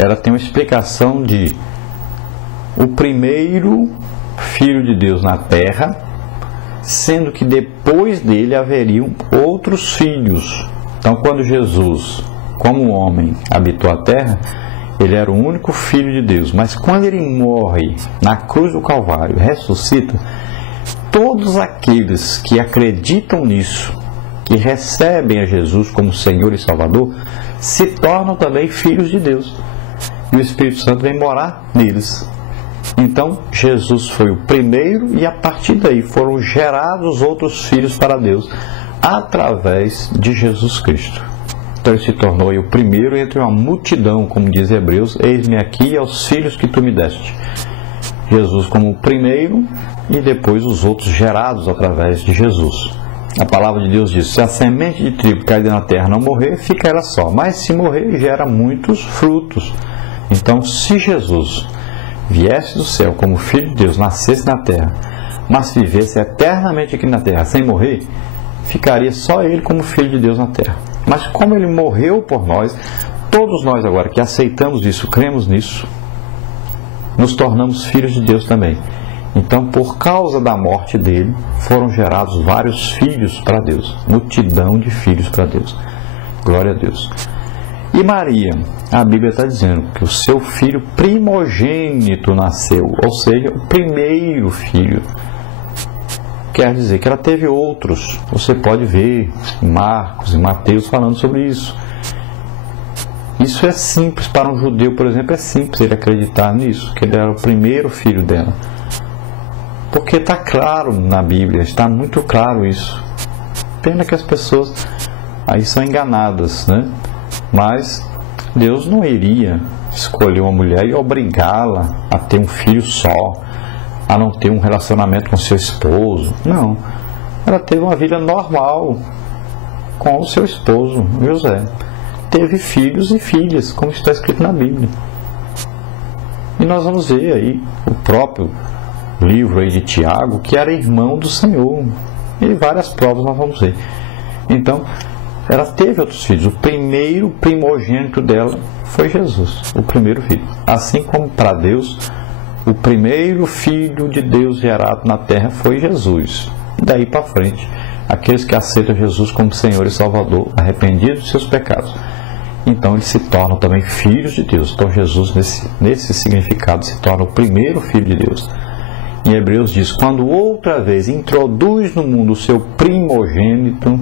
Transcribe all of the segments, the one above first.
ela tem uma explicação de o primeiro Filho de Deus na terra, sendo que depois dele haveriam outros filhos. Então, quando Jesus, como homem, habitou a terra, ele era o único Filho de Deus. Mas quando ele morre na cruz do Calvário, ressuscita, todos aqueles que acreditam nisso, que recebem a Jesus como Senhor e Salvador, se tornam também filhos de Deus. E o Espírito Santo vem morar neles. Então, Jesus foi o primeiro e a partir daí foram gerados outros filhos para Deus através de Jesus Cristo. Então ele se tornou o primeiro entre uma multidão, como diz Hebreus, eis-me aqui aos filhos que tu me deste. Jesus como o primeiro e depois os outros gerados através de Jesus. A palavra de Deus diz, se a semente de trigo caída na terra não morrer, fica ela só, mas se morrer, gera muitos frutos. Então, se Jesus viesse do céu como Filho de Deus, nascesse na terra, mas vivesse eternamente aqui na terra sem morrer, ficaria só ele como Filho de Deus na terra. Mas como ele morreu por nós, todos nós agora que aceitamos isso, cremos nisso, nos tornamos filhos de Deus também. Então, por causa da morte dele, foram gerados vários filhos para Deus, multidão de filhos para Deus. Glória a Deus. E Maria, a Bíblia está dizendo que o seu filho primogênito nasceu, ou seja, o primeiro filho. Quer dizer que ela teve outros. Você pode ver em Marcos e Mateus falando sobre isso. Isso é simples para um judeu, por exemplo, é simples ele acreditar nisso, que ele era o primeiro filho dela. Porque está claro na Bíblia, está muito claro isso. Pena que as pessoas aí são enganadas, né? Mas Deus não iria escolher uma mulher e obrigá-la a ter um filho só, a não ter um relacionamento com seu esposo. Não. Ela teve uma vida normal com o seu esposo, José. Teve filhos e filhas, como está escrito na Bíblia. E nós vamos ver aí o próprio livro aí de Tiago, que era irmão do Senhor. E várias provas nós vamos ver. Então, ela teve outros filhos. O primeiro primogênito dela foi Jesus, o primeiro filho. Assim como para Deus, o primeiro filho de Deus gerado na terra foi Jesus. E daí para frente, aqueles que aceitam Jesus como Senhor e Salvador, arrependidos de seus pecados, então eles se tornam também filhos de Deus. Então Jesus, nesse significado, se torna o primeiro filho de Deus. Em Hebreus diz, quando outra vez introduz no mundo o seu primogênito,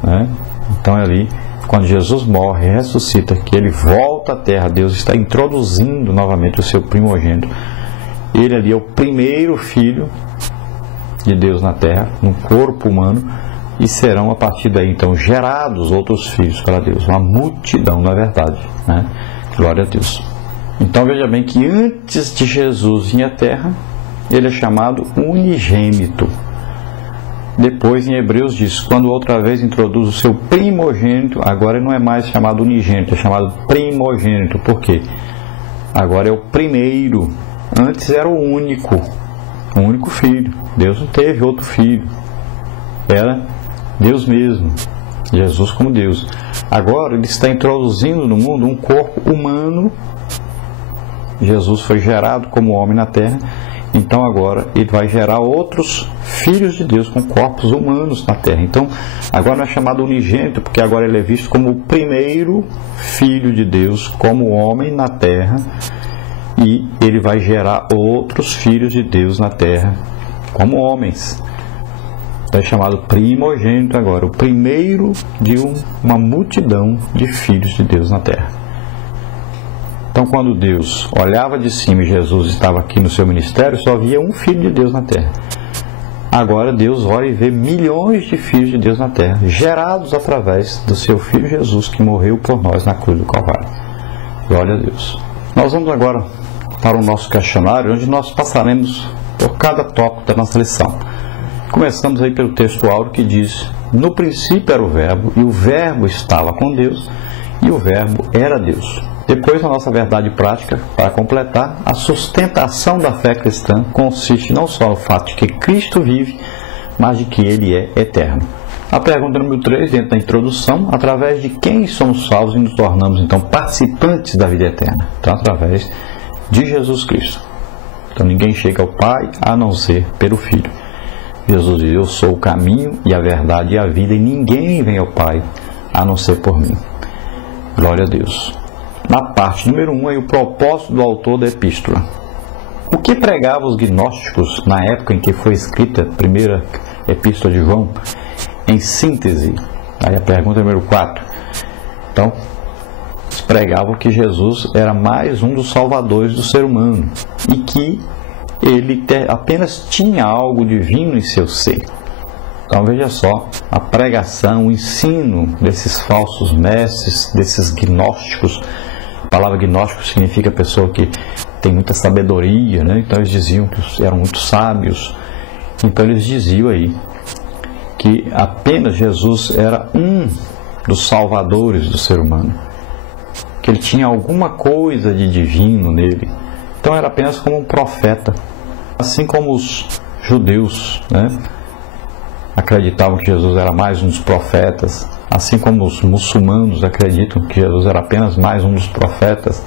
né? Então ali, quando Jesus morre e ressuscita, que ele volta à terra, Deus está introduzindo novamente o seu primogênito. Ele ali é o primeiro filho de Deus na terra, no corpo humano, e serão a partir daí então gerados outros filhos para Deus, uma multidão na verdade, né? Glória a Deus. Então veja bem que antes de Jesus vir à terra, ele é chamado unigênito. Depois em Hebreus diz, quando outra vez introduz o seu primogênito, agora ele não é mais chamado unigênito, é chamado primogênito. Por quê? Agora é o primeiro. Antes era o único filho. Deus não teve outro filho. Era Deus mesmo, Jesus como Deus. Agora ele está introduzindo no mundo um corpo humano. Jesus foi gerado como homem na terra. Então agora ele vai gerar outros filhos de Deus com corpos humanos na terra. Então agora não é chamado unigênito, porque agora ele é visto como o primeiro filho de Deus como homem na terra. E ele vai gerar outros filhos de Deus na terra como homens. É chamado primogênito agora, o primeiro de uma multidão de filhos de Deus na terra. Então, quando Deus olhava de cima e Jesus estava aqui no seu ministério, só havia um filho de Deus na terra. Agora Deus olha e vê milhões de filhos de Deus na terra, gerados através do seu Filho Jesus, que morreu por nós na cruz do Calvário. Glória a Deus. Nós vamos agora para o nosso questionário, onde nós passaremos por cada tópico da nossa lição. Começamos aí pelo texto áureo que diz, no princípio era o verbo, e o verbo estava com Deus, e o verbo era Deus. Depois, a nossa verdade prática, para completar, a sustentação da fé cristã consiste não só no fato de que Cristo vive, mas de que Ele é eterno. A pergunta número 3, dentro da introdução: através de quem somos salvos e nos tornamos, então, participantes da vida eterna? Então, através de Jesus Cristo. Então, ninguém chega ao Pai a não ser pelo Filho. Jesus diz: eu sou o caminho e a verdade e a vida, e ninguém vem ao Pai a não ser por mim. Glória a Deus. Na parte número 1, aí, o propósito do autor da epístola. O que pregavam os gnósticos na época em que foi escrita a primeira epístola de João? Em síntese, aí a pergunta número 4. Então, eles pregavam que Jesus era mais um dos salvadores do ser humano e que ele apenas tinha algo divino em seu ser. Então, veja só, a pregação, o ensino desses falsos mestres, desses gnósticos. A palavra gnóstico significa pessoa que tem muita sabedoria, né? Então eles diziam que eram muito sábios. Então eles diziam aí que apenas Jesus era um dos salvadores do ser humano, que ele tinha alguma coisa de divino nele. Então era apenas como um profeta, assim como os judeus, né, acreditavam que Jesus era mais um dos profetas, assim como os muçulmanos acreditam que Jesus era apenas mais um dos profetas,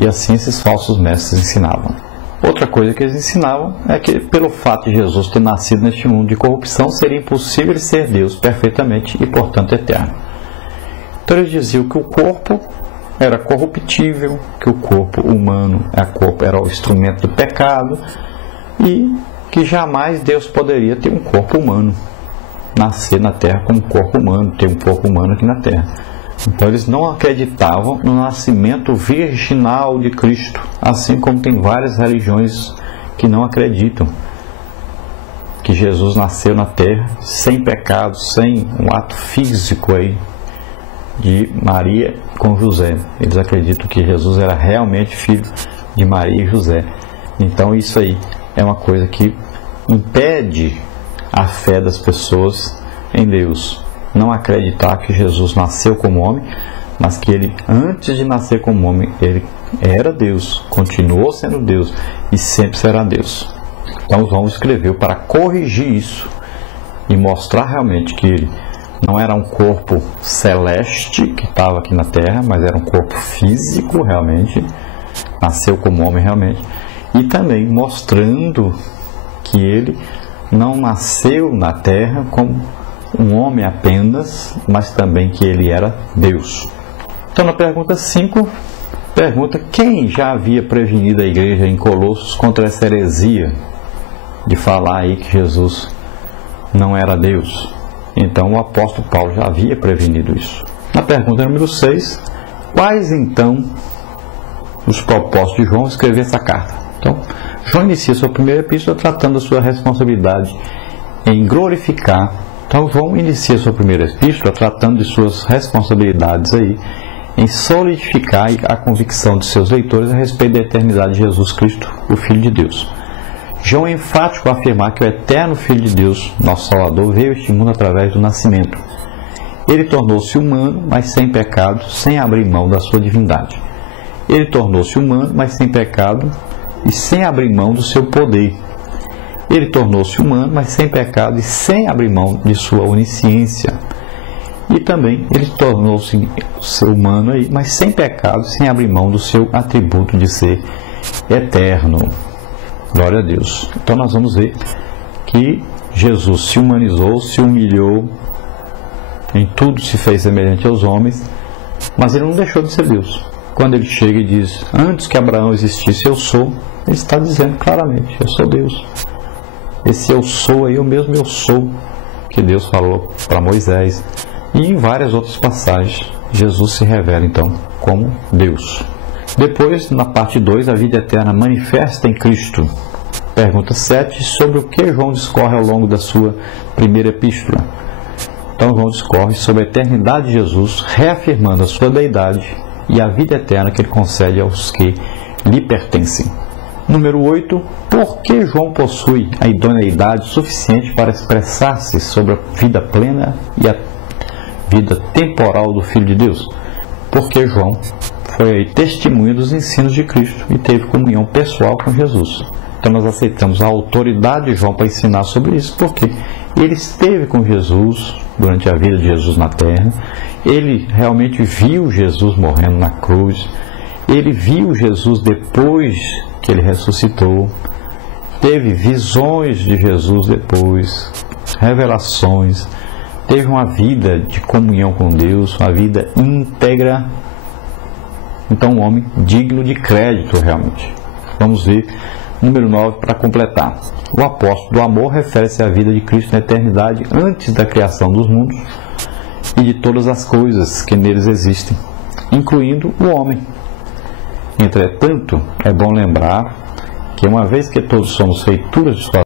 e assim esses falsos mestres ensinavam. Outra coisa que eles ensinavam é que, pelo fato de Jesus ter nascido neste mundo de corrupção, seria impossível ele ser Deus perfeitamente e, portanto, eterno. Então eles diziam que o corpo era corruptível, que o corpo humano era o instrumento do pecado e que jamais Deus poderia ter um corpo humano, nascer na terra com um corpo humano, ter um corpo humano aqui na terra. Então eles não acreditavam no nascimento virginal de Cristo, assim como tem várias religiões que não acreditam que Jesus nasceu na terra sem pecado, sem um ato físico aí de Maria com José. Eles acreditam que Jesus era realmente filho de Maria e José. Então isso aí é uma coisa que impede a fé das pessoas em Deus. Não acreditar que Jesus nasceu como homem, mas que ele, antes de nascer como homem, ele era Deus, continuou sendo Deus e sempre será Deus. Então João escreveu para corrigir isso e mostrar realmente que ele não era um corpo celeste que estava aqui na terra, mas era um corpo físico realmente, nasceu como homem realmente, e também mostrando que ele não nasceu na terra como um homem apenas, mas também que ele era Deus. Então, na pergunta 5, pergunta: quem já havia prevenido a igreja em Colossos contra essa heresia de falar aí que Jesus não era Deus? Então, o apóstolo Paulo já havia prevenido isso. Na pergunta número 6, quais então os propósitos de João escrever essa carta? Então, João inicia sua primeira epístola tratando da sua responsabilidade em glorificar. Então, João inicia sua primeira epístola tratando de suas responsabilidades aí em solidificar a convicção de seus leitores a respeito da eternidade de Jesus Cristo, o Filho de Deus. João é enfático ao afirmar que o eterno Filho de Deus, nosso Salvador, veio a este mundo através do nascimento. Ele tornou-se humano, mas sem pecado, sem abrir mão da sua divindade. Ele tornou-se humano, mas sem pecado e sem abrir mão do seu poder. Ele tornou-se humano, mas sem pecado e sem abrir mão de sua onisciência. E também ele tornou-se humano, mas sem pecado, sem abrir mão do seu atributo de ser eterno. Glória a Deus. Então nós vamos ver que Jesus se humanizou, se humilhou, em tudo se fez semelhante aos homens, mas ele não deixou de ser Deus. Quando ele chega e diz: antes que Abraão existisse, eu sou, ele está dizendo claramente: eu sou Deus. Esse eu sou aí, o mesmo eu sou que Deus falou para Moisés. E em várias outras passagens, Jesus se revela então como Deus. Depois, na parte 2, a vida eterna manifesta em Cristo. Pergunta 7, sobre o que João discorre ao longo da sua primeira epístola. Então João discorre sobre a eternidade de Jesus, reafirmando a sua deidade e a vida eterna que ele concede aos que lhe pertencem. Número 8, por que João possui a idoneidade suficiente para expressar-se sobre a vida plena e a vida temporal do Filho de Deus? Porque João foi aí testemunha dos ensinos de Cristo e teve comunhão pessoal com Jesus. Então nós aceitamos a autoridade de João para ensinar sobre isso, porque Ele esteve com Jesus durante a vida de Jesus na terra. Ele realmente viu Jesus morrendo na cruz. Ele viu Jesus depois que ele ressuscitou. Teve visões de Jesus depois, revelações. Teve uma vida de comunhão com Deus, uma vida íntegra. Então, um homem digno de crédito, realmente. Vamos ver número 9 para completar. O apóstolo do amor refere-se à vida de Cristo na eternidade, antes da criação dos mundos e de todas as coisas que neles existem, incluindo o homem. Entretanto, é bom lembrar que uma vez que todos somos feituras de sua